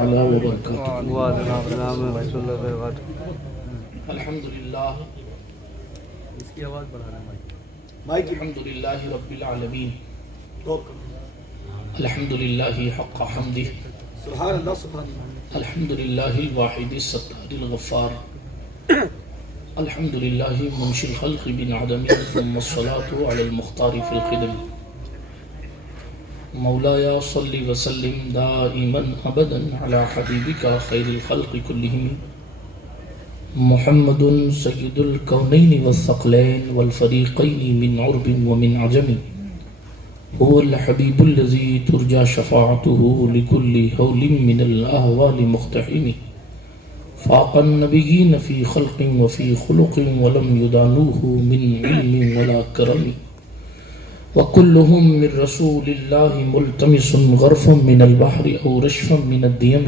تعالی وبرکاتہ۔ الحمدللہ اس کی آواز بڑھانا ہے مائک الحمدللہ رب العالمین الحمدللہ حق حمدہ سبحان اللہ سبحان اللہ۔ الحمدللہ الواحد الستار الغفار الحمدللہ منشی الخلق بن عدم ثم الصلاة علی المختار فی القدم مولایا صلی وسلم دائما ابدا علی حبیبک خیر الخلق کلہم محمد سید الکونین والثقلین والفریقین من عرب ومن عجم هو الحبیب الذی ترجى شفاعته لكل حول من الاحوال مقتحم فاق النبیین فی خلق وفی خلق ولم یدانوه من علم ولا کرم وكلهم من رسول الله ملتمس غرفا من البحر او رشفا من الديم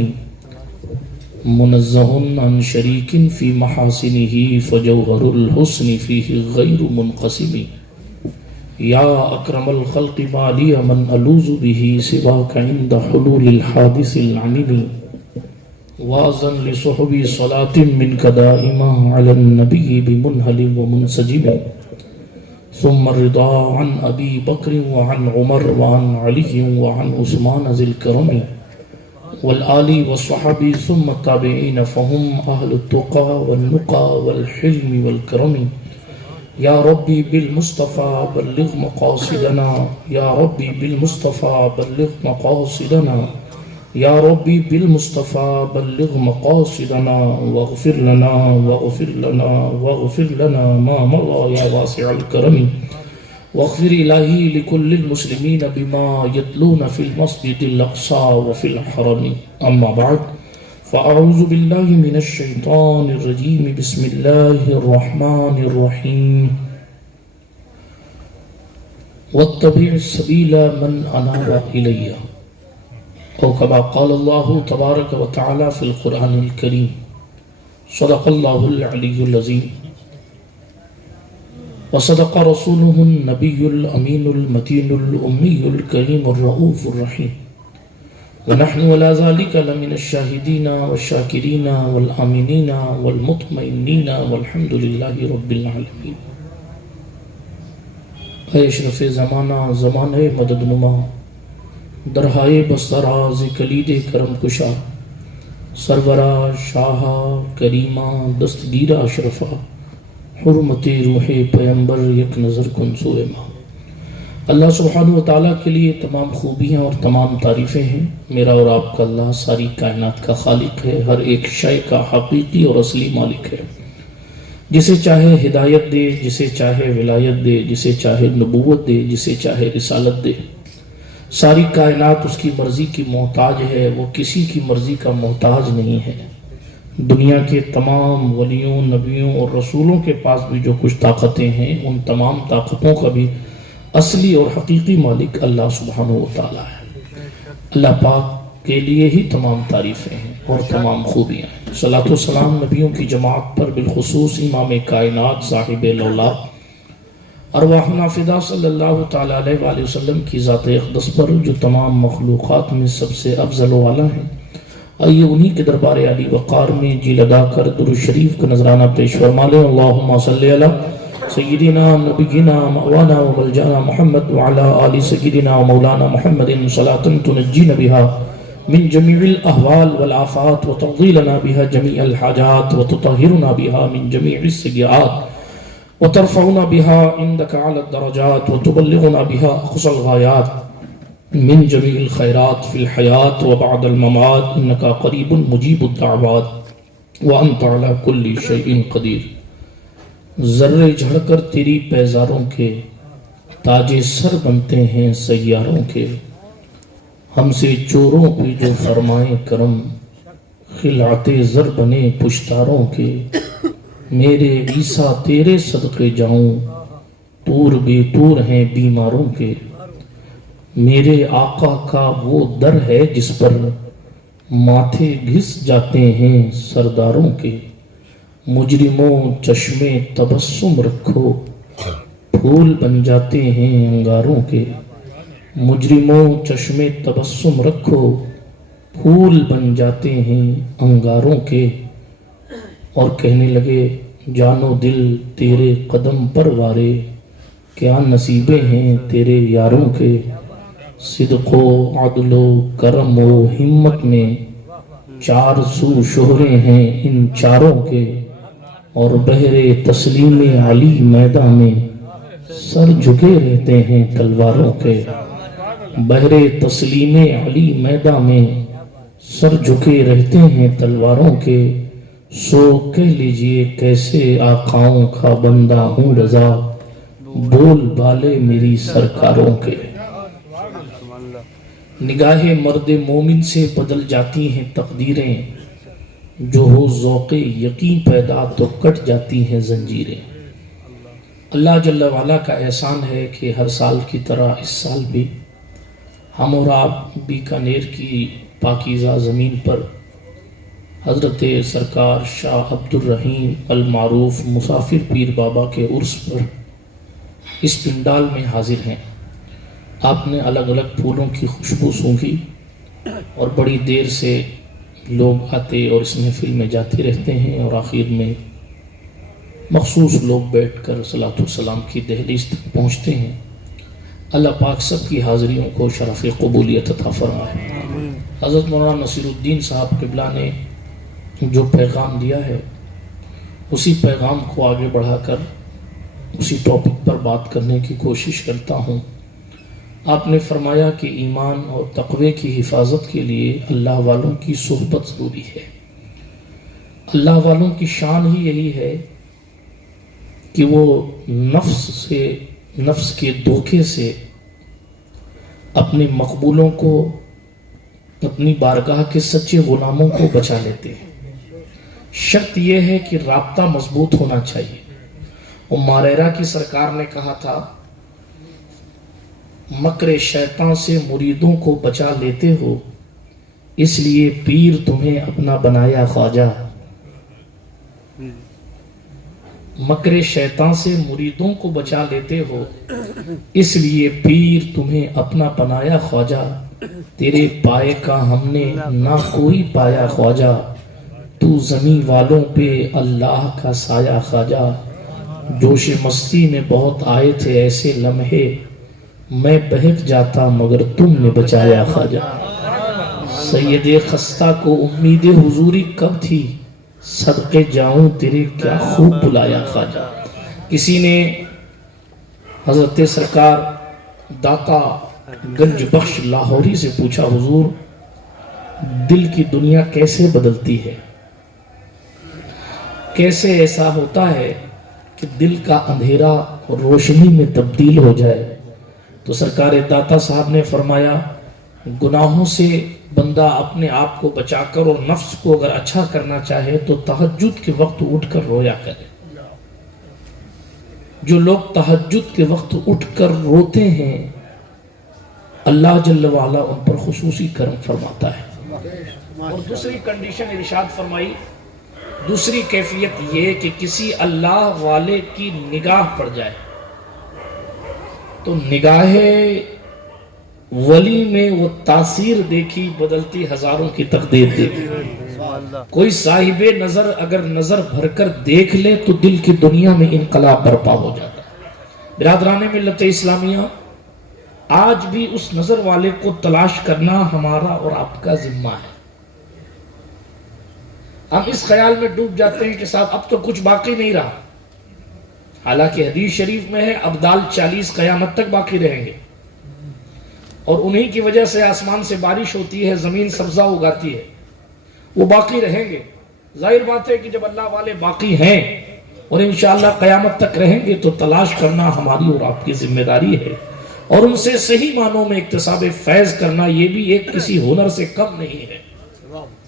منزه عن شريك في محاسنه فجوهر الحسن فيه غير منقسم يا أكرم الخلق ما لي من ألوذ به سواك عند حلول الحادث العميم وازن لصحبي صلاة منك دائما على النبي بمنهل ومنسجم ثم الرضا عن أبي بكر وعن عمر وعن علي وعن عثمان ذي الكرم والآل والصحابي ثم التابعين فهم أهل التقى والنقى والحلم والكرم يا ربي بالمصطفى بلغ مقاصدنا يا ربي بالمصطفى بلغ مقاصدنا يا ربي بالمصطفى بلغ مقاصدنا واغفر لنا واغفر لنا واغفر لنا ما مضى يا واسع الكرم واغفر إلهي لكل المسلمين بما يتلون في المسجد الأقصى وفي الحرم أما بعد فأعوذ بالله من الشيطان الرجيم بسم الله الرحمن الرحيم واتبع السبيل من أناب إلي أو كما قال الله تبارك وتعالى في القرآن الكريم صدق الله العلي العظيم وصدق رسوله النبي الأمين المتين الأمي الكريم الرؤوف الرحيم ونحن ولا ذلك لمن الشاهدين والشاكرين والآمنين والمطمئنين والحمد لله رب العالمين اے اشرف زمانہ زمانہ مدد نما درہائے بستراز کلید کرم کشا سرورہ شاہا کریمہ دستگیرہ اشرفہ حرمت روح پیمبر یک نظر کن سوئے ماں اللہ سبحانہ وتعالیٰ کے لیے تمام خوبیاں اور تمام تعریفیں ہیں۔ میرا اور آپ کا اللہ ساری کائنات کا خالق ہے، ہر ایک شے کا حقیقی اور اصلی مالک ہے، جسے چاہے ہدایت دے، جسے چاہے ولایت دے، جسے چاہے نبوت دے، جسے چاہے رسالت دے۔ ساری کائنات اس کی مرضی کی محتاج ہے، وہ کسی کی مرضی کا محتاج نہیں ہے۔ دنیا کے تمام ولیوں، نبیوں اور رسولوں کے پاس بھی جو کچھ طاقتیں ہیں، ان تمام طاقتوں کا بھی اصلی اور حقیقی مالک اللہ سبحانہ وتعالی ہے۔ اللہ پاک کے لیے ہی تمام تعریفیں ہیں اور تمام خوبیاں ہیں۔ صلاۃ و سلام نبیوں کی جماعت پر، بالخصوص امام کائنات صاحب لولا ارواحنا فدا صلی اللہ تعالیٰ علیہ وآلہ وسلم کی ذات اقدس پر، جو تمام مخلوقات میں سب سے افضل و اعلیٰ ہیں۔ آئیے انہی کے دربار علی وقار میں جی لگا کر درود شریف کا نذرانہ پیش فرما لیں۔ اللہم صلی علی سیدنا نبینا مولانا و ملجانا محمد وعلا آل سیدنا و مولانا محمد صلاة تنجینا بها من جمیع الاحوال والآفات وتقضی بها جمیع الحاجات وتطہرنا بها من جمیع السیئات وترفعنا بها عندك على الدرجات وتبلغنا بها أقصى الغايات من جميع الخيرات في الحياة وبعد الممات إنك قريب مجيب الدعوات وأنت على كل شيء قدير۔ ذرے جھڑ کر تیری پیزاروں کے تاج سر بنتے ہیں سیاروں کے، ہم سے چوروں پہ جو فرمائے کرم، خلعت زر بنے پشتاروں کے۔ میرے عیسیٰ تیرے صدقے جاؤں، طور بے طور ہیں بیماروں کے۔ میرے آقا کا وہ در ہے جس پر ماتھے گھس جاتے ہیں سرداروں کے۔ مجرموں چشمے تبسم رکھو، پھول بن جاتے ہیں انگاروں کے۔ مجرموں چشمے تبسم رکھو، پھول بن جاتے ہیں انگاروں کے، اور کہنے لگے جانو دل تیرے قدم پر وارے، کیا نصیبیں ہیں تیرے یاروں کے، صدق و عدل و کرم و ہمت میں چار سو شہرے ہیں ان چاروں کے، اور بحر تسلیم علی میدان میں سر جھکے رہتے ہیں تلواروں کے، بحر تسلیم علی میدان میں سر جھکے رہتے ہیں تلواروں کے، سو کہہ لیجئے کیسے آقاؤں کا بندہ ہوں رضا، بول بالے میری سرکاروں کے۔ نگاہ مرد مومن سے بدل جاتی ہیں تقدیریں، جو ہو ذوق یقین پیدا تو کٹ جاتی ہیں زنجیریں۔ اللہ جل وعلا کا احسان ہے کہ ہر سال کی طرح اس سال بھی ہم اور آپ بیکانیر کی پاکیزہ زمین پر حضرت سرکار شاہ عبد الرحیم المعروف مسافر پیر بابا کے عرس پر اس پنڈال میں حاضر ہیں۔ آپ نے الگ الگ پھولوں کی خوشبو سونگھی، اور بڑی دیر سے لوگ آتے اور اس محفل میں جاتے رہتے ہیں، اور آخر میں مخصوص لوگ بیٹھ کر صلاۃ والسلام کی دہلیز تک پہنچتے ہیں۔ اللہ پاک سب کی حاضریوں کو شرف قبولیت عطا فرمائے۔ حضرت مولانا نصیر الدین صاحب قبلہ نے جو پیغام دیا ہے، اسی پیغام کو آگے بڑھا کر اسی ٹاپک پر بات کرنے کی کوشش کرتا ہوں۔ آپ نے فرمایا کہ ایمان اور تقوی کی حفاظت کے لیے اللہ والوں کی صحبت ضروری ہے۔ اللہ والوں کی شان ہی یہی ہے کہ وہ نفس کے دھوکے سے اپنے مقبولوں کو، اپنی بارگاہ کے سچے غلاموں کو بچا لیتے ہیں۔ شرط یہ ہے کہ رابطہ مضبوط ہونا چاہیے۔ ماریرا کی سرکار نے کہا تھا، مکر شیطان سے مریدوں کو بچا لیتے ہو، اس لیے پیر تمہیں اپنا بنایا خواجہ۔ مکر شیطان سے مریدوں کو بچا لیتے ہو، اس لیے پیر تمہیں اپنا بنایا خواجہ، تیرے پائے کا ہم نے نہ کوئی پایا خواجہ، تو زمین والوں پہ اللہ کا سایہ خواجہ۔ جوش مستی میں بہت آئے تھے ایسے لمحے، میں بہک جاتا مگر تم نے بچایا خواجہ۔ سید خستہ کو امید حضوری کب تھی، صدقے جاؤں تیرے کیا خوب بلایا خواجہ۔ کسی نے حضرت سرکار داتا گنج بخش لاہوری سے پوچھا، حضور دل کی دنیا کیسے بدلتی ہے، کیسے ایسا ہوتا ہے کہ دل کا اندھیرا روشنی میں تبدیل ہو جائے؟ تو سرکار داتا صاحب نے فرمایا، گناہوں سے بندہ اپنے آپ کو بچا کر اور نفس کو اگر اچھا کرنا چاہے تو تہجد کے وقت اٹھ کر رویا کرے۔ جو لوگ تہجد کے وقت اٹھ کر روتے ہیں، اللہ جل وعلا ان پر خصوصی کرم فرماتا ہے۔ اور دوسری کنڈیشن ارشاد فرمائی، دوسری کیفیت یہ کہ کسی اللہ والے کی نگاہ پڑ جائے تو نگاہ ولی میں وہ تاثیر دیکھی بدلتی ہزاروں کی تقدیر دیکھی۔ کوئی صاحب نظر اگر نظر بھر کر دیکھ لے تو دل کی دنیا میں انقلاب برپا ہو جاتا ہے۔ برادران ملت اسلامیہ، آج بھی اس نظر والے کو تلاش کرنا ہمارا اور آپ کا ذمہ ہے۔ ہم اس خیال میں ڈوب جاتے ہیں کہ صاحب اب تو کچھ باقی نہیں رہا، حالانکہ حدیث شریف میں ہے ابدال 40 قیامت تک باقی رہیں گے، اور انہی کی وجہ سے آسمان سے بارش ہوتی ہے، زمین سبزہ اگاتی ہے، وہ باقی رہیں گے۔ ظاہر بات ہے کہ جب اللہ والے باقی ہیں اور انشاءاللہ قیامت تک رہیں گے تو تلاش کرنا ہماری اور آپ کی ذمہ داری ہے، اور ان سے صحیح معنوں میں اکتساب فیض کرنا یہ بھی ایک کسی ہنر سے کم نہیں ہے۔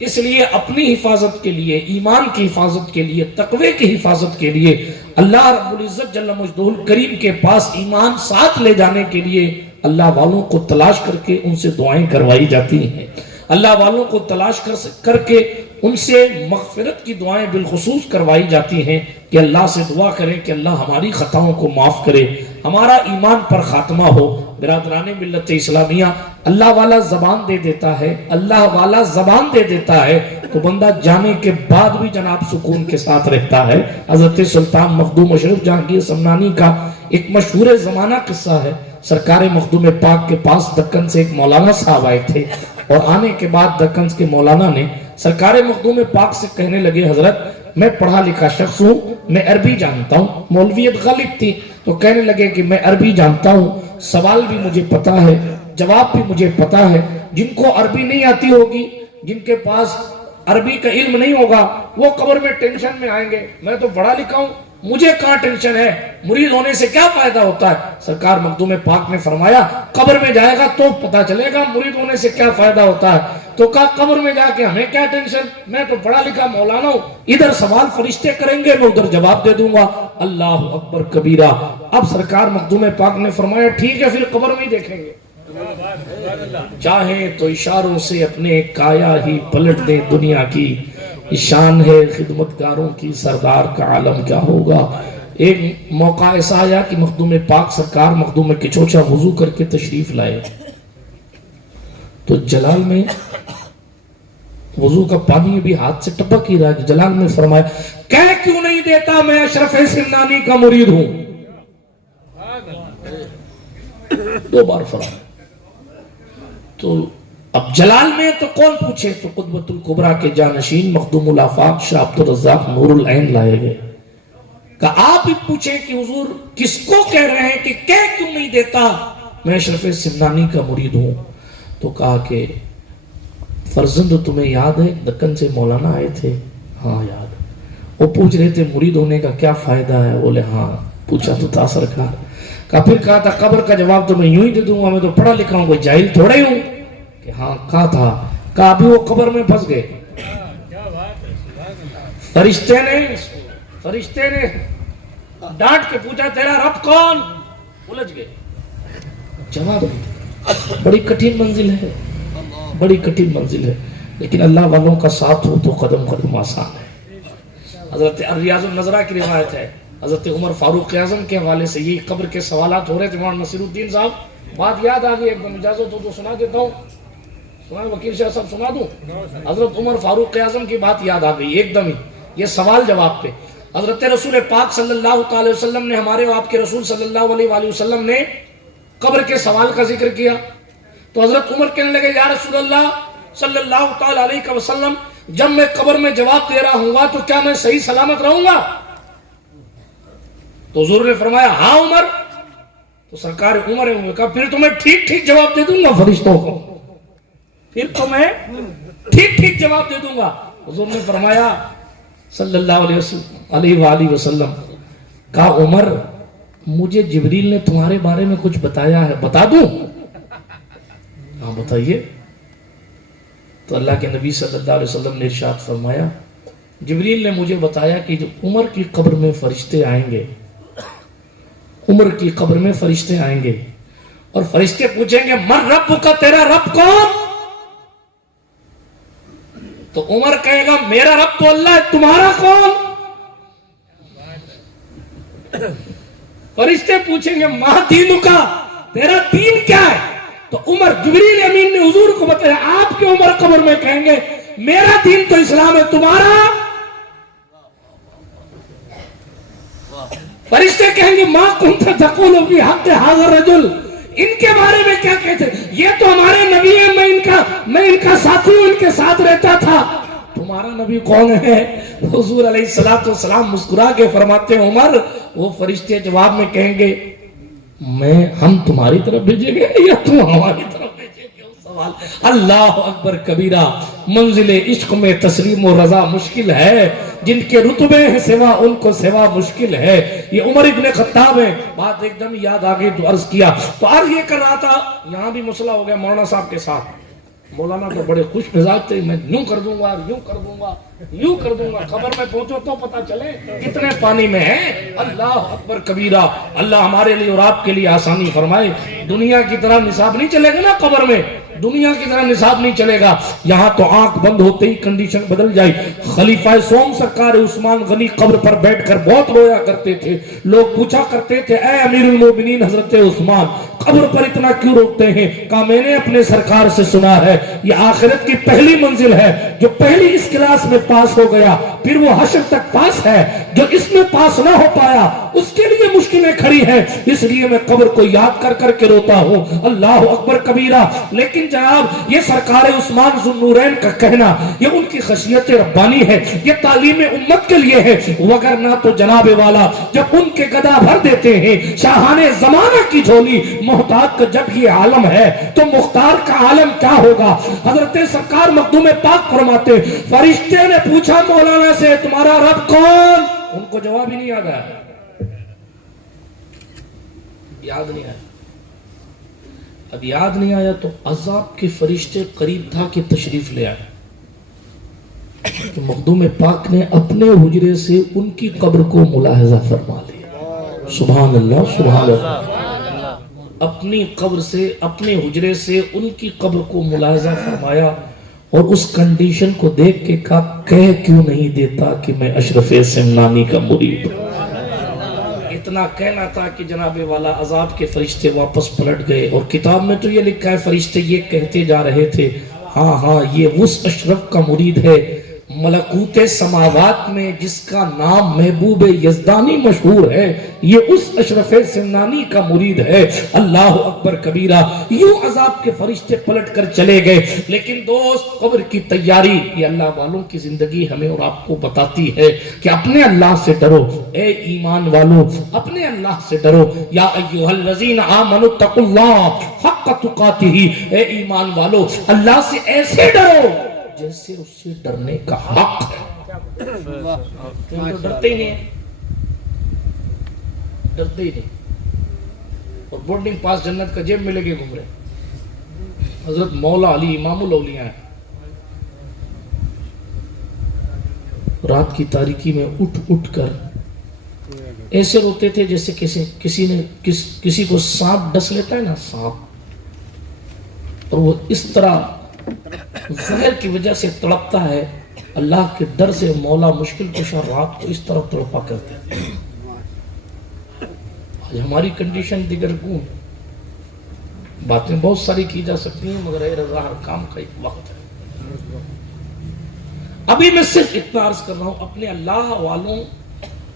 اس لیے اپنی حفاظت کے لیے، ایمان کی حفاظت کے لیے، تقوی کی حفاظت کے لیے اللہ رب العزت جل مجدہ الکریم کے پاس ایمان ساتھ لے جانے کے لیے اللہ والوں کو تلاش کر کے ان سے دعائیں کروائی جاتی ہیں۔ اللہ والوں کو تلاش کر کے ان سے مغفرت کی دعائیں بالخصوص کروائی جاتی ہیں کہ اللہ سے دعا کریں کہ اللہ ہماری خطاؤں کو معاف کرے، ہمارا ایمان پر خاتمہ ہو۔ برادران ملت اسلامیہ، اللہ والا زبان دے دیتا ہے، اللہ والا زبان دے دیتا ہے تو بندہ جانے کے بعد بھی جناب سکون کے ساتھ رہتا ہے۔ حضرت سلطان مخدوم مشرف جہانگیر سمنانی کا ایک مشہور زمانہ قصہ ہے۔ سرکار مخدوم پاک کے پاس دکن سے ایک مولانا صاحب آئے تھے، اور آنے کے بعد دکن کے مولانا نے سرکار مخدوم پاک سے کہنے لگے، حضرت میں پڑھا لکھا شخص ہوں، میں عربی جانتا ہوں۔ مولویت غالب تھی تو کہنے لگے کہ میں عربی جانتا ہوں، سوال بھی مجھے پتا ہے، جواب بھی مجھے پتا ہے۔ جن کو عربی نہیں آتی ہوگی، جن کے پاس عربی کا علم نہیں ہوگا، وہ قبر میں ٹینشن میں آئیں گے، میں تو پڑھا لکھا ہوں، مجھے کہاں ٹینشن ہے، مرید ہونے سے کیا فائدہ ہوتا ہے؟ سرکار مخدوم پاک نے فرمایا قبر میں جائے گا تو پتا چلے گا مرید ہونے سے کیا فائدہ ہوتا ہے۔ تو کہا قبر میں جا کے ہمیں کیا ٹینشن، میں تو پڑھا لکھا مولانا ہوں، ادھر سوال فرشتے کریں گے، میں ادھر جواب دے دوں گا۔ اللہ اکبر کبیرہ۔ اب سرکار مخدوم پاک نے فرمایا ٹھیک ہے، پھر قبر میں ہی دیکھیں گے، چاہیں تو اشاروں سے اپنے کایا ہی پلٹ دیں دنیا کی، شان ہے خدمتگاروں کی، سردار کا عالم کیا ہوگا۔ ایک موقع ایسا آیا کہ مخدوم پاک سرکار مخدوم کچوچا وضو کر کے تشریف لائے، تو جلال میں وضو کا پانی بھی ہاتھ سے ٹپک ہی رہا ہے، جلال میں فرمایا کہہ کیوں نہیں دیتا میں اشرف سمنانی کا مرید ہوں، 2 بار فرمایا۔ تو اب جلال میں تو کون پوچھے، تو قطبۃ الکبریٰ کے جانشین مخدوم الآفاق شاہ عبد الرزاق نور العین لائے گئے، کہ آپ ہی پوچھیں کہ حضور کس کو کہہ رہے ہیں کہ کہہ کیوں نہیں دیتا میں اشرف سمنانی کا مرید ہوں۔ تو کہا کہ فرزند تمہیں یاد ہے دکن سے مولانا آئے تھے؟ ہاں یاد۔ وہ پوچھ رہے تھے مرید ہونے کا کیا فائدہ ہے؟ بولے ہاں پوچھا تو تھا سرکار۔ پھر کہا تھا قبر کا جواب تو میں یوں ہی دے دوں گا، میں تو پڑھا لکھا ہوں، کوئی جاہل تھوڑے ہوں۔ کہ ہاں کہا تھا، کہا ابھی وہ قبر میں پھنس گئے، فرشتے نے ڈانٹ کے پوچھا تیرا رب کون؟ الجھ گئے، جواب نہیں۔ بڑی کٹھن منزل ہے، بڑی کٹھن منزل ہے، لیکن اللہ والوں کا ساتھ ہو تو قدم قدم آسان ہے۔ حضرت ریاض النظرہ کی روایت ہے، حضرت عمر فاروق اعظم کے حوالے سے یہ قبر کے سوالات ہو رہے تھے، مولانا نصیر الدین صاحب بات یاد آ گئی، ایک دم اجازت ہو تو سنا دیتا ہوں، سنا وکیل شاہ صاحب سنا دوں؟ حضرت عمر فاروق اعظم کی بات یاد آ گئی ایک دم ہی، یہ سوال جواب پہ۔ حضرت رسول پاک صلی اللہ تعالی وسلم نے، ہمارے آپ کے رسول صلی اللہ علیہ وآلہ وسلم نے قبر کے سوال کا ذکر کیا، تو حضرت عمر کہنے لگے یا رسول اللہ صلی اللہ تعالی علیہ وسلم، جب میں قبر میں جواب دے رہا ہوں گا تو کیا میں صحیح سلامت رہوں گا؟ تو حضور نے فرمایا ہاں عمر۔ تو سرکار عمر نے کہا پھر تمہیں ٹھیک ٹھیک جواب دے دوں گا فرشتوں کو، پھر تمہیں ٹھیک ٹھیک جواب دے دوں گا۔ حضور نے فرمایا صلی اللہ علیہ وآلہ وسلم، کہا عمر مجھے جبریل نے تمہارے بارے میں کچھ بتایا ہے، بتا دوں؟ ہاں بتائیے۔ تو اللہ کے نبی صلی اللہ علیہ وسلم نے ارشاد فرمایا جبریل نے مجھے بتایا کہ جب عمر کی قبر میں فرشتے آئیں گے، عمر کی قبر میں فرشتے آئیں گے اور فرشتے پوچھیں گے من رب کا، تیرا رب کون؟ تو عمر کہے گا میرا رب تو اللہ ہے، تمہارا کون؟ فرشتے پوچھیں گے ما دین کا، تیرا دین کیا ہے؟ تو عمر جبریل امین نے حضور کو بتایا آپ کے عمر قبر میں کہیں گے میرا دین تو اسلام ہے، تمہارا؟ فرشتے کہیں گے ما کنت تقول فی حق ھذا الرجل، ان کے بارے میں کیا کہتے ہیں؟ یہ تو ہمارے نبی ہیں، میں ان کا ساتھی ہوں، ان کے ساتھ رہتا تھا، تمہارا نبی کون ہے؟ حضور علیہ السلام مسکرا کے فرماتے ہیں عمر وہ فرشتے جواب میں کہیں گے ہم تمہاری طرف بھیجیں گے یا تم ہماری طرف بھیجیں گے؟ سوال اللہ اکبر کبیرہ۔ منزل عشق میں تسلیم و رضا مشکل ہے، جن کے رتبے ہیں سوا ان کو سوا مشکل ہے۔ یہ عمر ابن خطاب ہے، بات ایک دم یاد آگئی تو عرض کیا۔ تو عرض یہ کر رہا تھا، یہاں بھی مسئلہ ہو گیا مولانا صاحب کے ساتھ۔ مولانا تو بڑے خوش مزاج تھے، میں یوں کر دوں گا، یوں کر دوں گا، یوں کر دوں گا، خبر میں پہنچو تو پتا چلے کتنے پانی میں ہے۔ اللہ اکبر کبیرہ۔ اللہ ہمارے لیے اور آپ کے لیے آسانی فرمائے۔ دنیا کی طرح نصاب نہیں چلے گا نا قبر میں، دنیا کی طرح نصاب نہیں چلے گا۔ یہاں تو آنکھ بند ہوتے ہی کنڈیشن بدل جائے۔ خلیفہ سوم سرکار عثمان غنی قبر پر بیٹھ کر بہت رویا کرتے تھے۔ لوگ پوچھا کرتے تھے اے امیر المومنین حضرت عثمان، قبر پر اتنا کیوں روکتے ہیں؟ کہا میں نے اپنے سرکار سے سنا ہے یہ آخرت کی پہلی منزل ہے، جو پہلی اس کلاس میں پاس ہو گیا پھر وہ حشر تک پاس ہے، جو اس میں پاس نہ ہو پایا اس کے لیے مشکلیں کھڑی ہیں، اس لیے میں قبر کو یاد کر کر کے روتا ہوں۔ اللہ اکبر کبیرہ۔ لیکن جناب یہ سرکار عثمان ذو النورین کا کہنا، یہ ان کی خشیت ربانی ہے، یہ تعلیم امت کے لیے ہے، وگرنہ تو جناب والا جب ان کے گدا بھر دیتے ہیں شاہان زمانہ کی جھولی، محتاج کا جب یہ عالم ہے تو مختار کا عالم کیا ہوگا؟ حضرت سرکار مخدوم پاک فرماتے فرشتے نے پوچھا مولانا سے تمہارا رب کون؟ ان کو جواب ہی نہیں یاد آیا، یاد نہیں آیا۔ اب یاد نہیں آیا تو عذاب کے فرشتے قریب تھا کہ تشریف لے آئے، تو مخدوم پاک نے اپنے حجرے سے ان کی قبر کو ملاحظہ فرما لیا۔ سبحان اللہ سبحان اللہ۔ اپنی قبر سے، اپنے حجرے سے ان کی قبر کو ملاحظہ فرمایا اور اس کنڈیشن کو دیکھ کے کہا کہہ کیوں نہیں دیتا کہ میں اشرف سمنانی کا مرید ہوں۔ اتنا کہنا تھا کہ جناب والا عذاب کے فرشتے واپس پلٹ گئے، اور کتاب میں تو یہ لکھا ہے فرشتے یہ کہتے جا رہے تھے ہاں ہاں یہ اس اشرف کا مرید ہے ملکوت سماوات میں جس کا نام محبوب یزدانی مشہور ہے، یہ اس اشرف سمنانی کا مرید ہے۔ اللہ اکبر کبیرہ۔ یوں عذاب کے فرشتے پلٹ کر چلے گئے۔ لیکن دوست قبر کی تیاری یہ اللہ والوں کی زندگی ہمیں اور آپ کو بتاتی ہے کہ اپنے اللہ سے ڈرو، اے ایمان والو اپنے اللہ سے ڈرو۔ یا ایھا الذین آمنوا اتقوا اللہ حق تقاتہ، اے ایمان والو اللہ سے ایسے ڈرو جیسے اس سے ڈرنے کا حق ہے۔ تو ڈرتے ہی نہیں، ڈرتے ہی نہیں، اور بورڈنگ پاس جنت کا جیب میں لے کے گھوم رہے۔ حضرت مولا علی امام الاولیاء ہیں، رات کی تاریکی میں اٹھ اٹھ کر ایسے روتے تھے جیسے کسی کو سانپ ڈس لیتا ہے نا، سانپ، اور وہ اس طرح زہر کی وجہ سے تڑپتا ہے۔ اللہ کے ڈر سے مولا مشکل کشا رات کو اس طرح تڑپا کرتے ہیں۔ آج ہماری کنڈیشن دیگر گوں، باتیں بہت ساری کی جا سکتی ہیں مگر اے رضا ہر کام کا ایک وقت ہے۔ ابھی میں صرف اتنا عرض کر رہا ہوں اپنے اللہ والوں،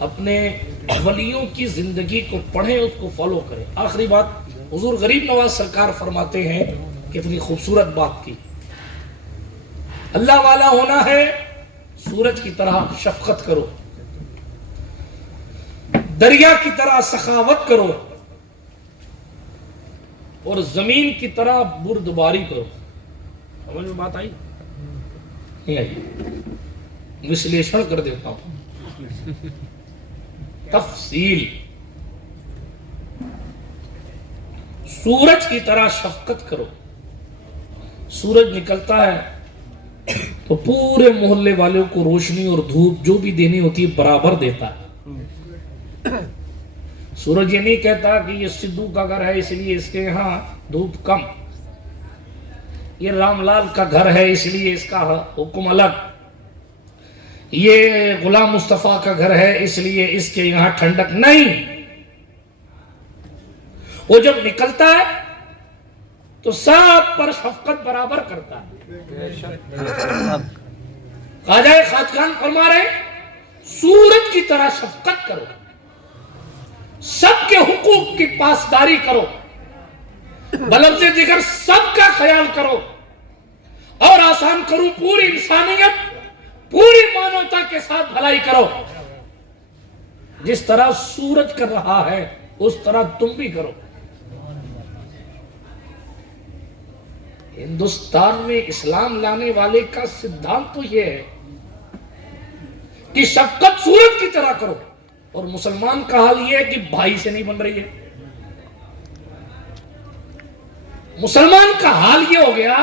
اپنے ولیوں کی زندگی کو پڑھیں، اس کو فالو کریں۔ آخری بات حضور غریب نواز سرکار فرماتے ہیں کتنی خوبصورت بات کی، اللہ والا ہونا ہے سورج کی طرح شفقت کرو، دریا کی طرح سخاوت کرو، اور زمین کی طرح بردباری کرو۔ سمجھ میں بات آئی؟ نہیں آئی؟ وشلیشن کر دیتا ہوں، تفصیل۔ سورج کی طرح شفقت کرو۔ سورج نکلتا ہے تو پورے محلے والوں کو روشنی اور دھوپ جو بھی دینی ہوتی ہے برابر دیتا ہے۔ سورج یہ نہیں کہتا کہ یہ سدھو کا گھر ہے اس لیے اس کے یہاں دھوپ کم، یہ رام لال کا گھر ہے اس لیے اس کا حکم الگ، یہ غلام مصطفیٰ کا گھر ہے اس لیے اس کے یہاں ٹھنڈک نہیں۔ وہ جب نکلتا ہے تو سب پر شفقت برابر کرتا ہے۔ خواجہ خاقان فرما رہے سورج کی طرح شفقت کرو، سب کے حقوق کی پاسداری کرو، بلفظ دیگر سب کا خیال کرو، اور آسان کرو پوری انسانیت پوری مانوتا کے ساتھ بھلائی کرو۔ جس طرح سورج کر رہا ہے اس طرح تم بھی کرو۔ ہندوستان میں اسلام لانے والے کا سدھانت تو یہ ہے کہ شفقت سورج کی طرح کرو، اور مسلمان کا حال یہ ہے کہ بھائی سے نہیں بن رہی ہے۔ مسلمان کا حال یہ ہو گیا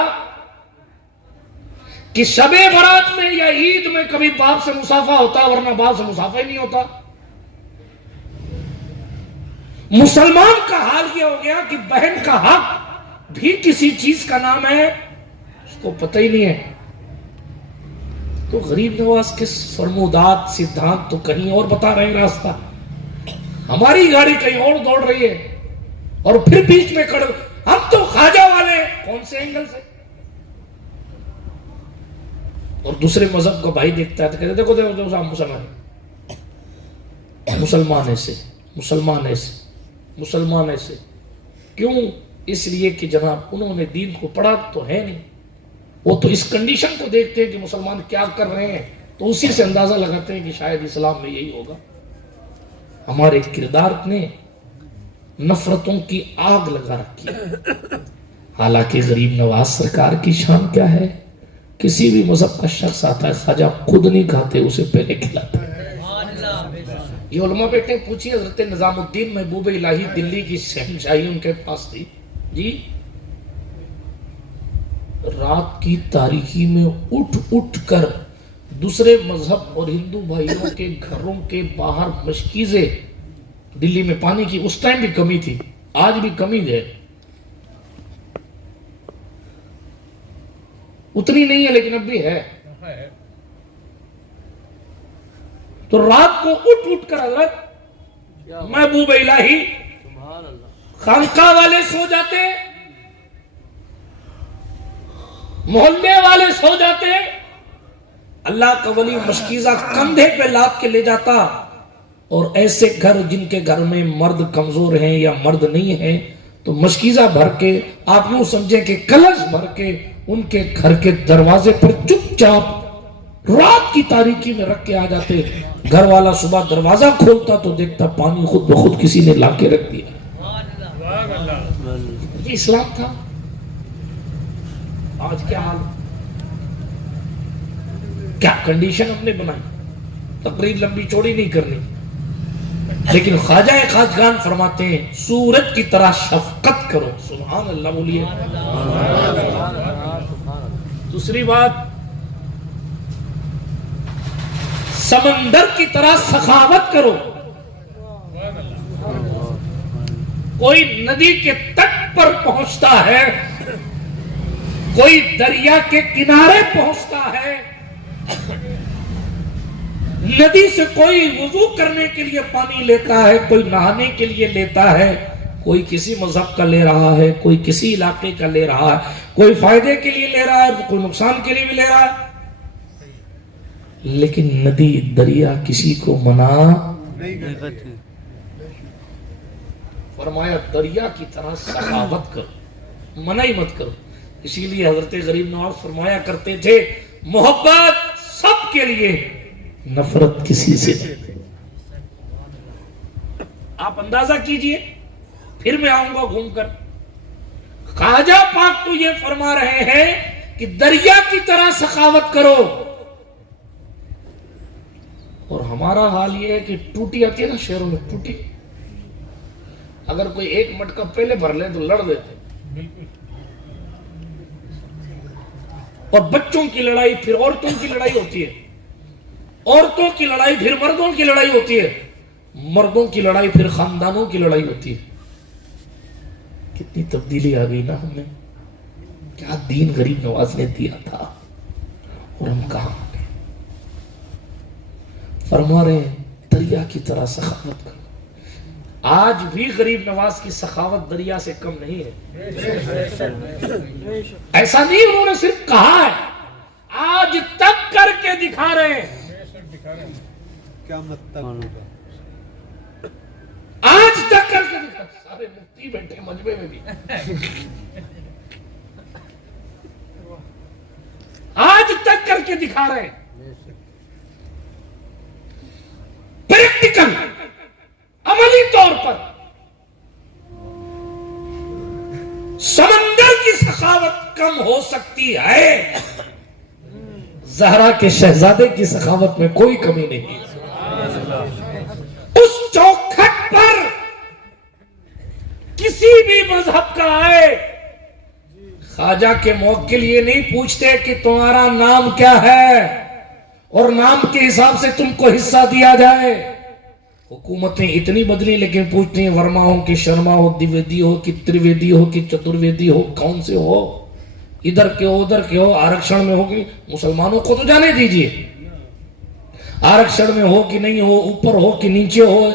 کہ شب برات میں یا عید میں کبھی باپ سے مصافحہ ہوتا ورنہ باپ سے مصافحہ ہی نہیں ہوتا۔ مسلمان کا حال یہ ہو گیا کہ بہن کا حق بھی کسی چیز کا نام ہے اس کو پتہ ہی نہیں ہے۔ تو غریب نواز کے فرمودات سدھانت تو کہیں اور بتا رہے ہیں راستہ، ہماری گاڑی کہیں اور دوڑ رہی ہے۔ اور پھر بیچ میں کھڑے ہم تو خواجہ والے کون سے اینگل سے. اور دوسرے مذہب کا بھائی دیکھتا ہے تو کہتے دیکھو صاحب مسلمان ایسے مسلمان ایسے مسلمان ایسے. کیوں؟ اس لیے کہ جناب انہوں نے دین کو پڑھا تو ہے نہیں، وہ تو اس کنڈیشن کو دیکھتے ہیں کہ مسلمان کیا کر رہے ہیں تو اسی سے اندازہ لگاتے ہیں کہ شاید اسلام میں یہی ہوگا. ہمارے کردار نے نفرتوں کی آگ لگا رکھی ہے. حالانکہ غریب نواز سرکار کی شان کیا ہے؟ کسی بھی مذہب کا شخص آتا ہے خواجہ خود نہیں کھاتے، اسے پہلے کھلاتا ہے. یہ علماء بیٹے پوچھیے حضرت نظام الدین محبوب الہی دلی کی شہنشاہی ان کے پاس تھی جی، رات کی تاریکی میں اٹھ اٹھ کر دوسرے مذہب اور ہندو بھائیوں کے گھروں کے باہر مشکیزیں، دلی میں پانی کی اس ٹائم بھی کمی تھی، آج بھی کمی ہے، اتنی نہیں ہے لیکن اب بھی ہے. تو رات کو اٹھ اٹھ کر حضرت محبوب الہی خانقاہ والے سو جاتے، محلے والے سو جاتے، اللہ کا ولی مشکیزہ کندھے پہ لاد کے لے جاتا. اور ایسے گھر جن کے گھر میں مرد کمزور ہیں یا مرد نہیں ہیں تو مشکیزہ بھر کے، آپ یوں سمجھیں کہ کلش بھر کے ان کے گھر کے دروازے پر چپ چاپ رات کی تاریکی میں رکھ کے آ جاتے. گھر والا صبح دروازہ کھولتا تو دیکھتا پانی خود بخود کسی نے لا کے رکھ دیا. یہ اسلام تھا. آج کیا حال، کیا کنڈیشن ہم نے بنائی. تقریر لمبی چوڑی نہیں کرنی، لیکن خواجہ خواجگان فرماتے ہیں سورج کی طرح شفقت کرو. سبحان اللہ بولیے. دوسری بات، سمندر کی طرح سخاوت کرو. کوئی ندی کے تٹ پر پہنچتا ہے، کوئی دریا کے کنارے پہنچتا ہے، ندی سے کوئی وضو کرنے کے لیے پانی لیتا ہے، کوئی نہانے کے لیے لیتا ہے، کوئی کسی مذہب کا لے رہا ہے، کوئی کسی علاقے کا لے رہا ہے، کوئی فائدے کے لیے لے رہا ہے، کوئی نقصان کے لیے بھی لے رہا ہے. لیکن ندی دریا کسی کو منع نہیں. فرمایا دریا کی طرح سخاوت کرو، منع ہی مت کرو. اسی لیے حضرت غریب نواز فرمایا کرتے تھے محبت سب کے لیے، نفرت کسی سے نہیں. آپ اندازہ کیجئے، پھر میں آؤں گا گھوم کر. خواجہ پاک تو یہ فرما رہے ہیں کہ دریا کی طرح سخاوت کرو، اور ہمارا حال یہ ہے کہ ٹوٹی آتی ہے نا شہروں میں، ٹوٹی اگر کوئی ایک مٹکا پہلے بھر لے تو لڑ دیتے، اور بچوں کی لڑائی پھر عورتوں کی لڑائی ہوتی ہے، عورتوں کی لڑائی پھر مردوں کی لڑائی ہوتی ہے، مردوں کی لڑائی پھر خاندانوں کی لڑائی ہوتی ہے. کتنی تبدیلی آ گئی نا ہم نے. کیا دین غریب نواز نے دیا تھا اور ہم کہاں آ گئے. فرما رہے ہیں دریا کی طرح سخاوت کرو. آج بھی غریب نواز کی سخاوت دریا سے کم نہیں ہے. ایسا نہیں انہوں نے صرف کہا ہے، آج تک کر کے دکھا رہے ہیں. قیامت تک ہوگا. آج تک کر کے دکھا. سارے مفتی بیٹھے مجمع میں بھی، آج تک کر کے دکھا رہے ہیں. پریکٹیکل عملی طور پر سمندر کی سخاوت کم ہو سکتی ہے، زہرا کے شہزادے کی سخاوت میں کوئی کمی نہیں. اس چوکھٹ پر کسی بھی مذہب کا آئے، خواجہ کے موکل یہ نہیں پوچھتے کہ تمہارا نام کیا ہے اور نام کے حساب سے تم کو حصہ دیا جائے. حکومتیں اتنی بدلی لیکن پوچھتے ہیں ورما ہو کہ شرما ہو، دیویدی ہو کہ ترویدی ہو کہ چترویدی ہو، کون سے ہو، ادھر کے ہو ادھر کے ہو، آرکشن میں ہوگی. مسلمانوں کو تو جانے دیجئے، آرکشن میں ہو کہ نہیں ہو، اوپر ہو کہ نیچے ہو،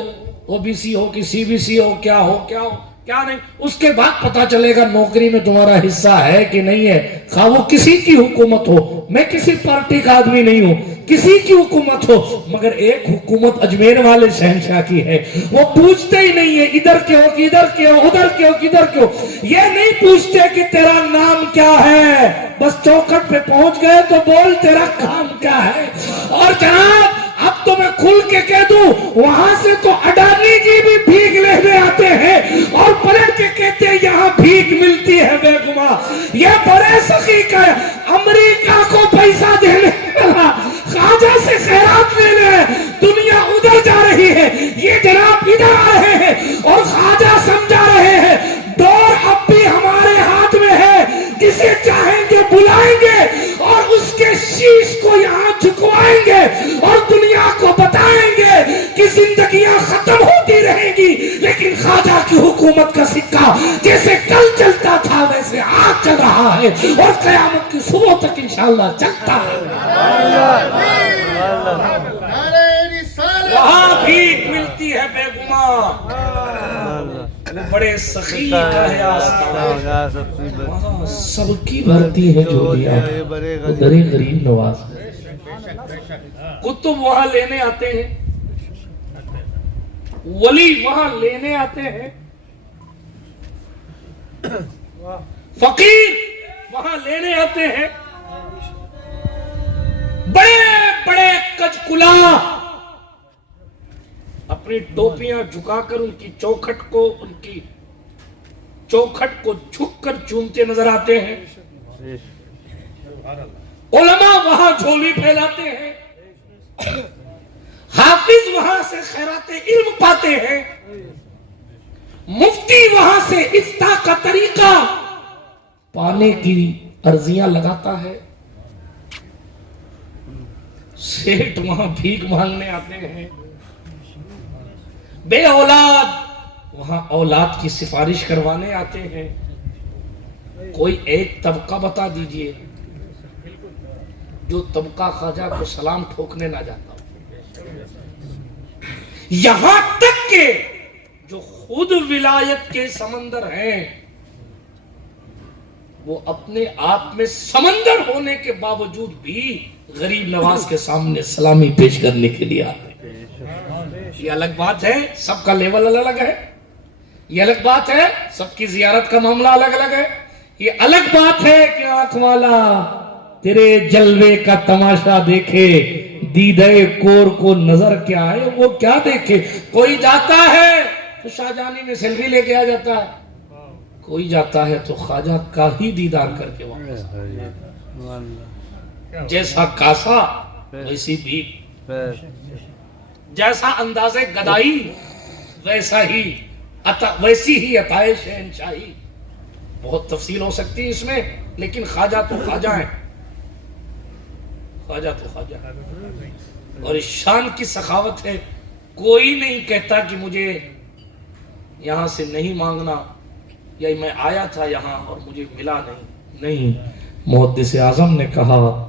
او بی سی ہو کہ سی بی سی ہو، کیا ہو کیا ہو، کیا نہیں. اس کے بعد پتا چلے گا نوکری میں تمہارا حصہ ہے کہ نہیں ہے. خواہ وہ کسی کی حکومت ہو, میں کسی پارٹی کا آدمی نہیں ہوں, کسی کی حکومت ہو, مگر ایک حکومت اجمیر والے شہنشاہ کی ہے. وہ پوچھتے ہی نہیں ہے ادھر کیوں, ادھر کیوں, ادھر کیوں, کدھر کیوں. یہ نہیں پوچھتے کہ تیرا نام کیا ہے, بس چوکھٹ پہ پہنچ گئے تو بول تیرا کام کیا ہے. اور جناب اب تو میں کھل کے کہہ دوں, وہاں سے تو اڈانی جی بھی بھیک لینے آتے ہیں اور پلٹ کے کہتے ہیں یہاں بھیک ملتی ہے بے گماں. یہ بڑے سخی کا ہے, امریکہ کو پیسہ دینے والا خواجہ سے خیرات لینے, دنیا ادھر جا رہی ہے, یہ جناب ادھر آ رہے ہیں اور خواجہ سمجھا رہے ہیں ڈور اب بھی ہمارے ہاتھ میں ہے, جسے چاہیں گے بلائیں گے اور اس کے شیش کو یہاں جھکوائیں گے اور دنیا کو بتائیں گے کہ زندگیاں ختم ہوتی رہیں گی لیکن خواجہ کی حکومت کا سکہ جیسے کل چلتا تھا ویسے آج چل رہا ہے اور قیامت کی صبح تک انشاءاللہ چلتا ہے. وہاں بھیک ملتی ہے بے گماں, وہ بڑے سخی کا ہے آستان, سب کی بھرتی ہے جو دیا وہ درے غریب نواز. کتب وہاں لینے آتے ہیں, ولی وہاں لینے آتے ہیں, فقیر وہاں لینے آتے ہیں. بڑے بڑے کچکلا اپنی ٹوپیاں جھکا کر ان کی چوکھٹ کو جھک کر چومتے نظر آتے ہیں. علماء وہاں جھولی پھیلاتے ہیں, حافظ وہاں سے خیرات علم پاتے ہیں, مفتی وہاں سے افتاء کا طریقہ پانے کی عرضیاں لگاتا ہے, سیٹ وہاں بھیک مانگنے آتے ہیں, بے اولاد وہاں اولاد کی سفارش کروانے آتے ہیں. کوئی ایک طبقہ بتا دیجئے جو طبقہ خواجہ کو سلام ٹھوکنے نہ جاتا ہو. یہاں تک کہ جو خود ولایت کے سمندر ہیں وہ اپنے آپ میں سمندر ہونے کے باوجود بھی غریب نواز کے سامنے سلامی پیش کرنے کے لیے آتے. یہ الگ بات ہے, سب کا لیول الگ ہے. یہ الگ بات ہے, سب کی زیارت کا معاملہ الگ الگ ہے. یہ الگ بات ہے کہ آنکھ والا تیرے جلوے کا تماشا دیکھے, دیدے کور کو نظر کیا ہے وہ کیا دیکھے. کوئی جاتا ہے تو شاہجہانی میں سیلفی لے کے آ جاتا ہے, کوئی جاتا ہے تو خواجہ کا ہی دیدار کر کے واپس. جیسا کاسا ویسی بھی, جیسا انداز گدائی ویسی ہی عطائے شہنشاہی. بہت تفصیل ہو سکتی ہے اس میں, لیکن خواجہ تو خواجہ ہیں, خواجہ تو خواجہ ہے. اور اس شان کی سخاوت ہے, کوئی نہیں کہتا کہ مجھے یہاں سے نہیں مانگنا یا میں آیا تھا یہاں اور مجھے ملا نہیں. محدث اعظم نے کہا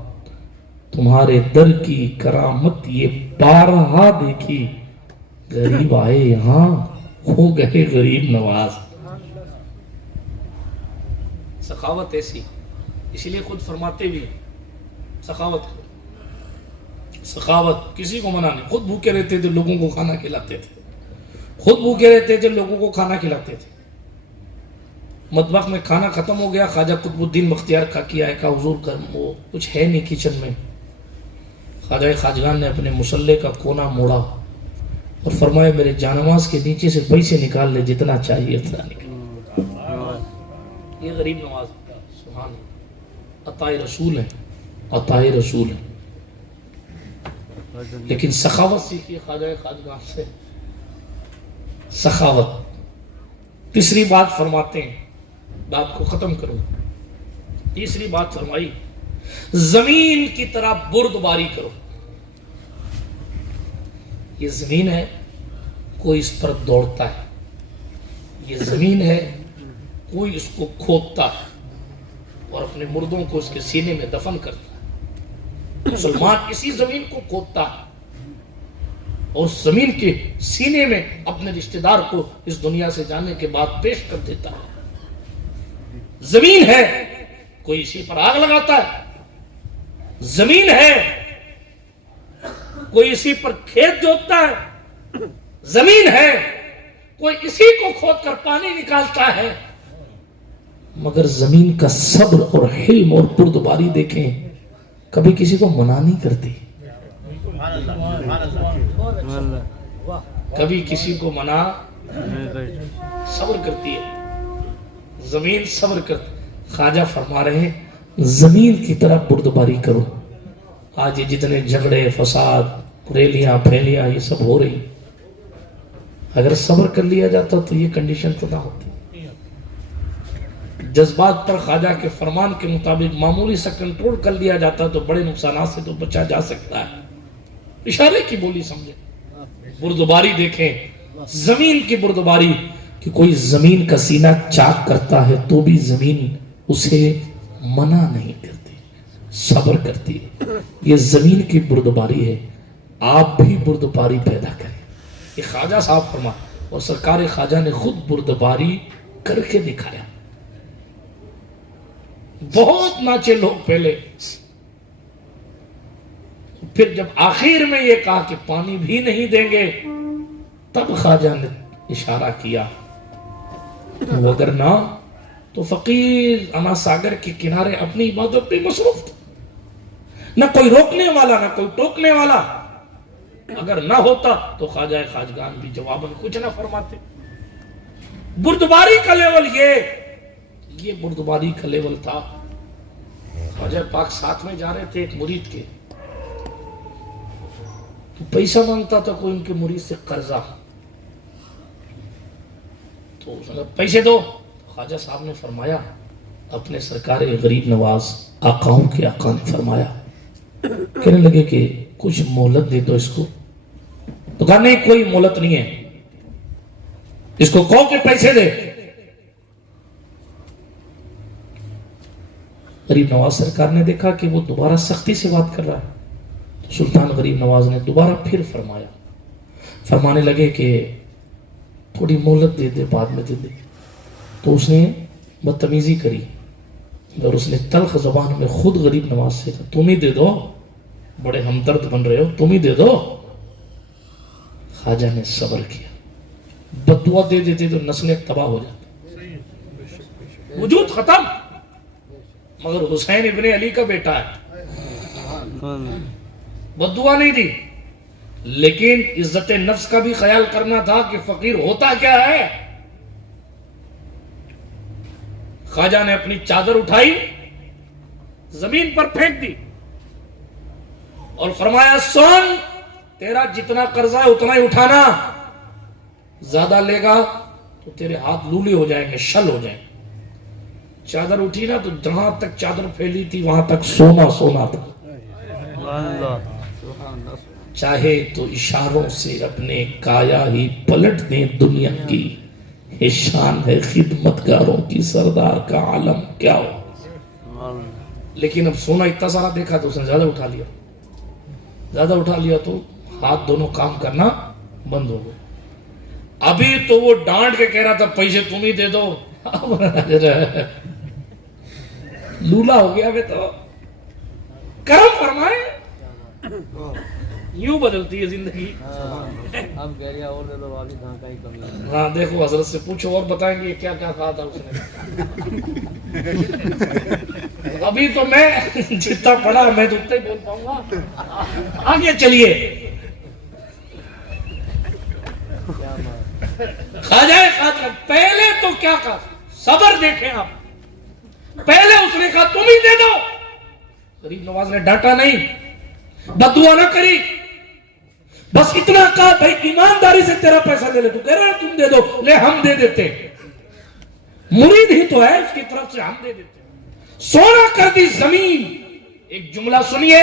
تمہارے در کی کرامت یہ بارہا دیکھی, غریب آئے یہاں ہو گئے غریب نواز. سخاوت ایسی, اسی لیے خود فرماتے بھی سخاوت کسی کو منع نہیں. خود بھوکے رہتے تھے, لوگوں کو کھانا کھلاتے تھے, خود بھوکے رہتے تھے, لوگوں کو کھانا کھلاتے تھے. مطبخ میں کھانا ختم ہو گیا, خواجہ قطب الدین بختیار کا کیا ہے, کہا حضور کا وہ کچھ ہے نہیں کچن میں. خواجہ خواجگان نے اپنے مسلح کا کونا موڑا اور فرمایا میرے جانماز کے نیچے سے پیسے نکال لے, جتنا چاہیے اتنا نکال. یہ غریب نواز سبحان عطائے رسول ہے, عطائے رسول ہے. لیکن سخاوت سیکھی خواجہ خواجگان سے, سخاوت. تیسری بات فرماتے ہیں, بات کو ختم کروں. تیسری بات فرمائی, زمین کی طرح بردباری کرو. یہ زمین ہے, کوئی اس پر دوڑتا ہے. یہ زمین ہے, کوئی اس کو کھودتا ہے اور اپنے مردوں کو اس کے سینے میں دفن کرتا ہے. مسلمان اسی زمین کو کھودتا ہے. اور زمین کے سینے میں اپنے رشتہ دار کو اس دنیا سے جانے کے بعد پیش کر دیتا ہے. زمین ہے کوئی اسی پر آگ لگاتا ہے, زمین ہے کوئی اسی پر کھیت جوتتا ہے, زمین ہے کوئی اسی کو کھود کر پانی نکالتا ہے. مگر زمین کا صبر اور حلم اور بردباری دیکھیں, کبھی کسی کو منع نہیں کرتی, کبھی کسی کو منع صبر کرتی ہے. زمین صبر کرتی. خواجہ فرما رہے ہیں زمین کی طرح بردباری کرو. آج یہ جتنے جھگڑے فساد ریلیاں پھیلیاں یہ سب ہو رہی, اگر صبر کر لیا جاتا تو یہ کنڈیشن تو نہ ہوتی. جذبات پر خواجہ کے فرمان کے مطابق معمولی سا کنٹرول کر لیا جاتا تو بڑے نقصانات سے تو بچا جا سکتا ہے. اشارے کی بولی سمجھے. بردباری دیکھیں, زمین کی بردباری, کہ کوئی زمین کا سینہ چاک کرتا ہے تو بھی زمین اسے منع نہیں کرتی, صبر کرتی ہے. یہ زمین کی بردباری ہے. آپ بھی بردباری پیدا کریں. یہ خواجہ صاحب فرما, اور سرکار خواجہ نے خود بردباری کر کے دکھایا. بہت ناچے لوگ پہلے, پھر جب آخر میں یہ کہا کہ پانی بھی نہیں دیں گے تب خواجہ نے اشارہ کیا, وگرنہ تو فقیر انا ساگر کے کنارے اپنی عبادت پہ مصروف تھا, نہ کوئی روکنے والا نہ کوئی ٹوکنے والا. اگر نہ ہوتا تو خواجہ خواجگان بھی جواباً کچھ نہ فرماتے. بردباری کا لیول یہ بردباری کا لیول تھا. خواجہ پاک ساتھ میں جا رہے تھے ایک مرید کے, تو پیسہ مانگتا تھا کوئی ان کے مرید سے قرضہ, تو اس نے پیسے دو. خواجہ صاحب نے فرمایا, اپنے سرکار غریب نواز آقاؤں کے آقا نے فرمایا, کہنے لگے کہ کچھ مہلت دے دو اس کو. تو کہا نہیں کوئی مہلت نہیں ہے, اس کو کہو کہ پیسے دے. غریب نواز سرکار نے دیکھا کہ وہ دوبارہ سختی سے بات کر رہا ہے, تو سلطان غریب نواز نے دوبارہ پھر فرمایا. فرمانے لگے کہ تھوڑی مہلت دے دے, بعد میں دے دے. تو اس نے بدتمیزی کری اور اس نے تلخ زبان میں خود غریب نواز سے کہا تم ہی دے دو, بڑے ہمدرد بن رہے ہو, تم ہی دے دو. خواجہ نے صبر کیا. بددعا دے دیتے تو نسلیں تباہ ہو جاتی, وجود ختم. مگر حسین ابن علی کا بیٹا ہے, بددعا نہیں دی, لیکن عزت نفس کا بھی خیال کرنا تھا کہ فقیر ہوتا کیا ہے. خواجہ نے اپنی چادر اٹھائی, زمین پر پھینک دی اور فرمایا سن, تیرا جتنا قرضہ ہے اتنا ہی اٹھانا, زیادہ لے گا تو تیرے ہاتھ لولے ہو جائیں گے, شل ہو جائیں گے. چادر اٹھی نا تو جہاں تک چادر پھیلی تھی وہاں تک سونا سونا تھا. چاہے تو اشاروں سے اپنے کایا ہی پلٹ دیں دنیا کی, یہ شان ہے خدمتگاروں کی سردار کا عالم کیا ہو. لیکن اب سونا اتنا سارا دیکھا تو اس نے زیادہ اٹھا لیا تو ہاتھ دونوں کام کرنا بند ہو گئے. ابھی تو وہ ڈانٹ کے کہہ رہا تھا پیسے تم ہی دے دو, لولا ہو گیا. کہ تو کرم فرمائے, یوں بدلتی ہے زندگی. ہم کہہ رہے اور دے دو والی کہاں کا ہی کمی ہے. ہاں دیکھو حضرت سے پوچھو اور بتائیں گے کیا کیا کہا تھا اس نے. ابھی تو میں جتنا پڑھا میں تو اتنا ہی بول پاؤں گا. آگے چلیے. خواجہ پہلے تو کیا کہا, صبر دیکھیں آپ. پہلے اس نے کہا تم ہی دے دو. غریب نواز نے ڈانٹا نہیں, بددعا نہ کری, بس اتنا کہا بھائی ایمانداری سے تیرا پیسہ دے لے. تو کہہ رہا ہے تم دے دو, لے ہم دے دیتے, مرید ہی تو ہے اس کی طرف سے, ہم دے دیتے. سونا کر دی زمین. ایک جملہ سنیے,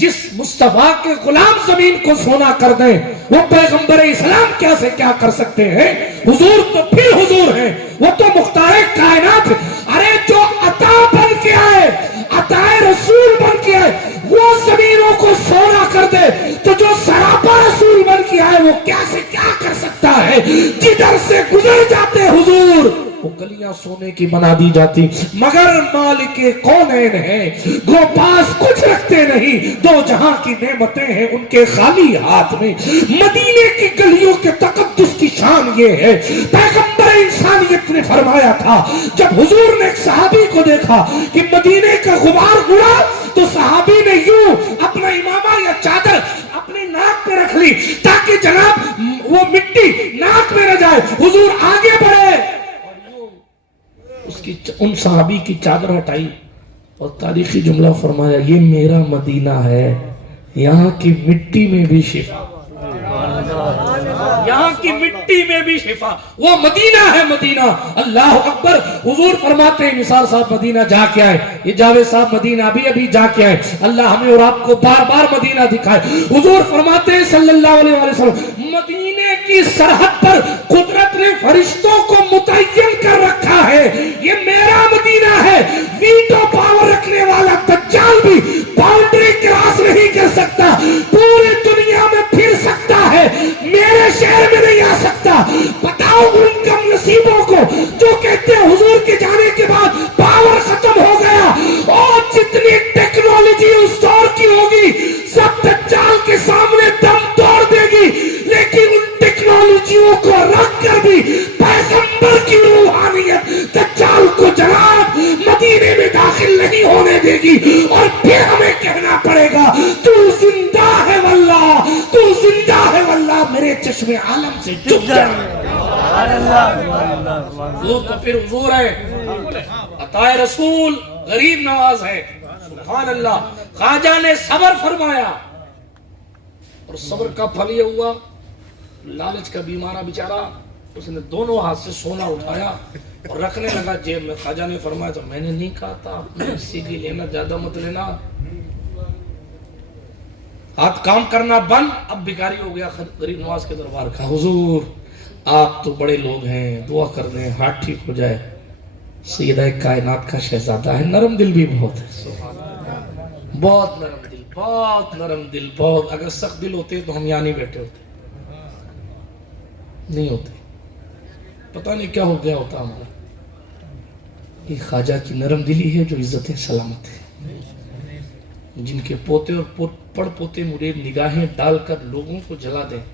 جس مصطفیٰ کے غلام زمین کو سونا کر دیں وہ پیغمبر اسلام کیا سے کیا کر سکتے ہیں. حضور تو پھر حضور ہیں, وہ تو مختار کائنات. ارے جو عطا بن کے آئے, عطا رسول بن کے آئے, وہ زمینوں کو سونا کر دے, تو جو سراپا رسول بن کے وہ کیا سے کیا کر سکتا ہے. جدھر سے گزر جاتے حضور وہ گلیاں سونے کی بنا دی جاتی. مگر مالک کونین ہیں، وہ پاس کچھ رکھتے نہیں، دو جہاں کی نعمتیں ہیں ان کے خالی ہاتھ میں. مدینے کی گلیوں کے تقدس کی شان یہ ہے، پیغمبر انسانیت نے فرمایا تھا جب حضور نے ایک صحابی کو دیکھا کہ مدینے کا غبار اڑا تو صحابی نے یوں اپنا امامہ یا چادر اپنی ناک پہ رکھ لی تاکہ جناب وہ مٹی ناک میں نہ جائے. حضور آگے بڑھے اس کی ان صحابی کی چادر ہٹائی اور تاریخی جملہ فرمایا یہ میرا مدینہ ہے، یہاں کی مٹی میں بھی شفا، یہاں کی مٹی میں بھی شفا. وہ مدینہ ہے مدینہ. اللہ اکبر. حضور فرماتے ہیں نثار صاحب مدینہ جا کے آئے، یہ جاوید صاحب مدینہ ابھی جا کے آئے. اللہ ہمیں اور آپ کو بار بار مدینہ دکھائے. حضور فرماتے ہیں صلی اللہ علیہ وسلم مدینے کی سرحد پر قدرت نے فرشتوں کو متعین کر رکھا ہے، یہ میرا مدینہ ہے. ویٹو پاور رکھنے والا دجال بھی باؤنڈری کراس نہیں کر سکتا، پوری دنیا میں پھر سکتا ہے، میرے شہر میں نہیں آ سکتا. بتاؤ ان کم نصیبوں کو جو کہتے ہیں حضور کے جانے کے بعد پاور ختم ہو گیا. اور جتنی ٹیکنالوجی اس دور کی ہوگی سب دجال کے سامنے دم توڑ دے گی، لیکن ان ٹیکنالوجیوں کو رکھ کر بھی پیغمبر کی روحانیت دجال کو جناب مدینے میں داخل نہیں ہونے دے گی. اور پھر ہمیں کہنا پڑے گا تو زندہ ہے واللہ، تو زندہ ہے واللہ، میرے چشم عالم سے جھک جائے. وہ تو پھر حضور ہے، عطائے رسول غریب نواز ہے. سبحان اللہ. خواجہ نے صبر فرمایا اور صبر کا پھل یہ ہوا، لالچ کا بیمارہ بیچارہ اس نے دونوں ہاتھ سے سونا اٹھایا اور رکھنے لگا جیب میں. خواجہ نے فرمایا تو میں نے نہیں کہا تھا اپنے حصے کی لینا، زیادہ مت لینا. ہاتھ کام کرنا بند، اب بھکاری ہو گیا غریب نواز کے دربار کا. حضور آپ تو بڑے لوگ ہیں، دعا کر دیں ہاتھ ٹھیک ہو جائے. سیدہ کائنات کا شہزادہ ہے، نرم دل بھی بہت ہے، بہت نرم دل، بہت نرم دل، بہت. اگر سخت دل ہوتے تو ہم یہاں نہیں بیٹھے ہوتے، نہیں ہوتے. پتہ نہیں کیا ہو گیا ہوتا ہمارا. یہ خواجہ کی نرم دلی ہے جو عزت سلامت ہے، جن کے پوتے اور پڑ پوتے مرید نگاہیں ڈال کر لوگوں کو جلا دیں.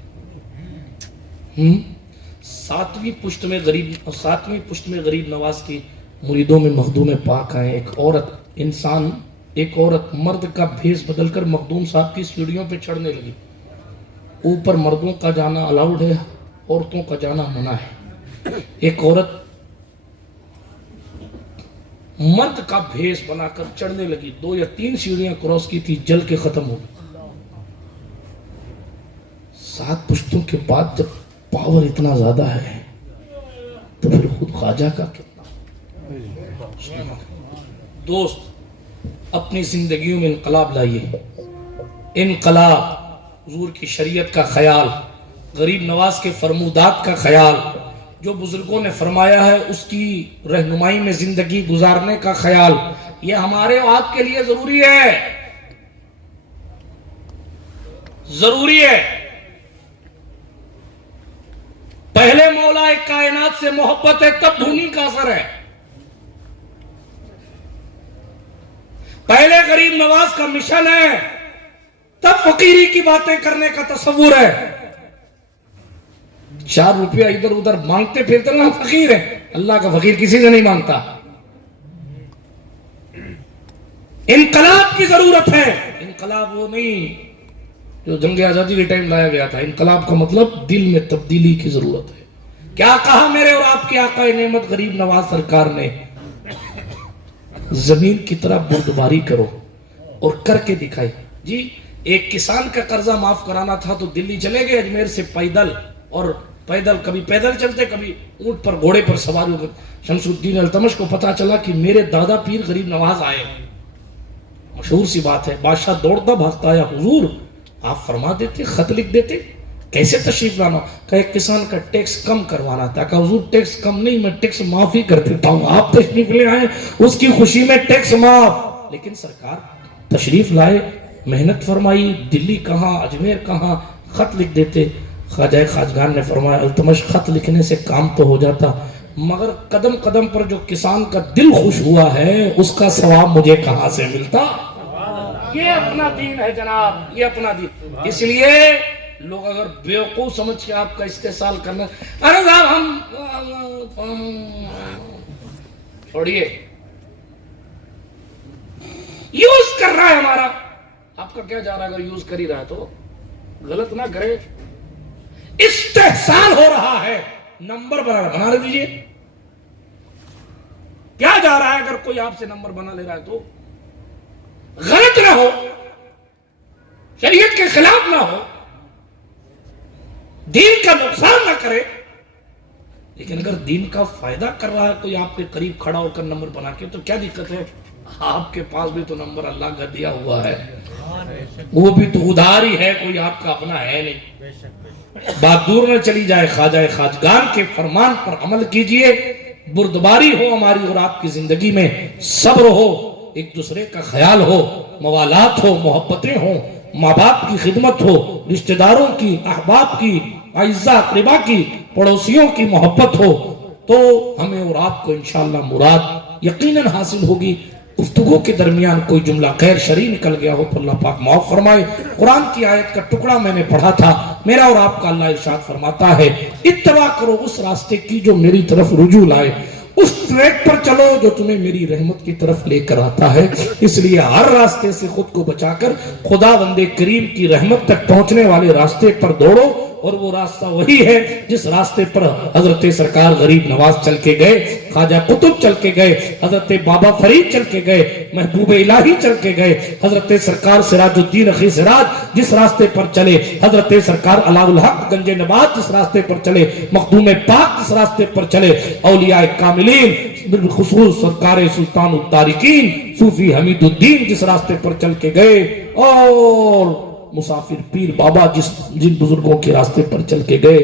ساتویں پشت میں غریب نواز کی مریدوں میں مخدوم پاک آئے. ایک عورت مرد کا بھیس بدل کر مخدوم صاحب کی سیڑھیوں پہ چڑھنے لگی. اوپر مردوں کا جانا الاؤڈ ہے، عورتوں کا جانا منع ہے. ایک عورت مرد کا بھیس بنا کر چڑھنے لگی، 2 یا 3 سیڑھیاں کراس کی تھی، جل کے ختم ہو گئی. 7 پشتوں کے بعد جب پاور اتنا زیادہ ہے تو پھر خود خواجہ کا کتنا. دوست اپنی زندگیوں میں انقلاب لائیے. انقلاب، حضور کی شریعت کا خیال، غریب نواز کے فرمودات کا خیال، جو بزرگوں نے فرمایا ہے اس کی رہنمائی میں زندگی گزارنے کا خیال، یہ ہمارے اور آپ کے لیے ضروری ہے، ضروری ہے. پہلے مولا کائنات سے محبت ہے تب دھونی کا اثر ہے. پہلے غریب نواز کا مشن ہے تب فقیری کی باتیں کرنے کا تصور ہے. 4 روپیہ ادھر ادھر مانگتے پھرتے نا فقیر ہے. اللہ کا فقیر کسی سے نہیں مانگتا. انقلاب کی ضرورت ہے. انقلاب وہ نہیں جو جنگ آزادی کے ٹائم لایا گیا تھا. انقلاب کا مطلب دل میں تبدیلی کی ضرورت ہے. کیا کہا میرے اور آپ کے آقا نعمت غریب نواز سرکار نے؟ زمین کی طرح بردباری کرو، اور کر کے دکھائی. جی ایک کسان کا قرضہ معاف کرانا تھا تو دلی چلے گئے اجمیر سے پیدل، اور پیدل کبھی پیدل چلتے کبھی اونٹ پر گھوڑے پر سوار ہو گئے. شمس الدین التمش کو پتا چلا کہ میرے دادا پیر غریب نواز آئے. مشہور سی بات ہے. بادشاہ دوڑتا بھاگتا آیا، حضور آپ فرما دیتے، خط لکھ دیتے، کیسے تشریف لانا؟ کہ ایک کسان کا ٹیکس کم کروانا تھا. کہ حضور ٹیکس کم نہیں، میں ٹیکس معاف ہی کر دیتا ہوں، آپ تشریف لے آئے اس کی خوشی میں ٹیکس معاف. لیکن سرکار تشریف لائے، محنت فرمائی، دلی کہاں اجمیر کہاں، خط لکھ دیتے. خواجہ خواجگان نے فرمایا التمش خط لکھنے سے کام تو ہو جاتا، مگر قدم قدم پر جو کسان کا دل خوش ہوا ہے اس کا ثواب مجھے کہاں سے ملتا؟ یہ اپنا دین ہے جناب، یہ اپنا دین۔ اس لیے لوگ اگر بیوقوف سمجھ کے آپ کا استحصال کرنا، ارے صاحب ہم چھوڑیے، یوز کر رہا ہے ہمارا، آپ کا کیا جا رہا ہے؟ اگر یوز کر ہی رہا ہے تو غلط نہ کرے۔ استحصال ہو رہا ہے، نمبر بنا لے دیجئے، کیا جا رہا ہے؟ اگر کوئی آپ سے نمبر بنا لے رہا ہے تو غلط نہ ہو، شریعت کے خلاف نہ ہو، دین کا نقصان نہ کرے، لیکن اگر دین کا فائدہ کر رہا ہے کوئی آپ کے قریب کھڑا ہو کر نمبر بنا کے تو کیا دقت ہے؟ آپ کے پاس بھی تو نمبر اللہ کا دیا ہوا ہے، وہ بھی تو ادھار ہی ہے، کوئی آپ کا اپنا ہے نہیں۔ بات دور نہ چلی جائے، خواجہ خواجگان کے فرمان پر عمل کیجئے، بردباری ہو ہماری اور آپ کی زندگی میں، صبر ہو، ایک دوسرے کا خیال ہو، موالات ہو، محبتیں ہوں، ماں باپ کی خدمت ہو، رشتہ داروں کی، احباب کی، اعزاء اقربا کی، پڑوسیوں کی محبت ہو، تو ہمیں اور آپ کو انشاءاللہ مراد یقیناً حاصل ہوگی۔ گفتگو کے درمیان کوئی جملہ غیر شرعی نکل گیا ہو تو اللہ پاک معاف فرمائے۔ قرآن کی آیت کا ٹکڑا میں نے پڑھا تھا، میرا اور آپ کا اللہ ارشاد فرماتا ہے اتباع کرو اس راستے کی جو میری طرف رجوع لائے، اس ٹریک پر چلو جو تمہیں میری رحمت کی طرف لے کر آتا ہے۔ اس لیے ہر راستے سے خود کو بچا کر خدا بندے کریم کی رحمت تک پہنچنے والے راستے پر دوڑو، اور وہ راستہ وہی ہے جس راستے پر حضرت سرکار غریب نواز چل کے گئے، خواجہ قطب چل کے گئے، حضرت بابا فرید چل کے گئے، محبوب الہی چل کے گئے، حضرت سرکار سراج الدین اخی سراج جس راستے پر چلے، حضرت سرکار علاء الحق گنج نبات جس راستے پر چلے، مخدوم پاک جس راستے پر چلے، اولیاء کاملین بالخصوص سرکار سلطان التارکین صوفی حمید الدین جس راستے پر چل کے گئے، اور مسافر پیر بابا جن بزرگوں کے راستے پر چل کے گئے،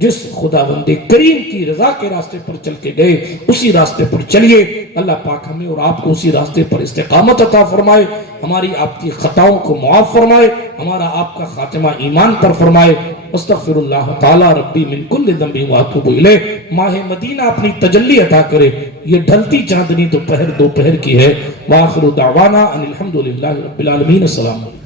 جس خدا بند کریم کی رضا کے راستے پر چل کے گئے، اسی راستے پر چلیے۔ اللہ پاک ہمیں اور آپ کو اسی راستے پر استقامت عطا فرمائے، ہماری آپ کی خطاؤں کو معاف فرمائے، ہمارا آپ کا خاتمہ ایمان پر فرمائے۔ استغفر اللہ تعالی ربی من کل ذنب واتوب الیہ۔ ماہ مدینہ اپنی تجلی عطا کرے، یہ ڈھلتی چاندنی دوپہر کی ہے۔ وآخر دعوانا ان الحمدللہ رب العالمین۔ السلام علیکم۔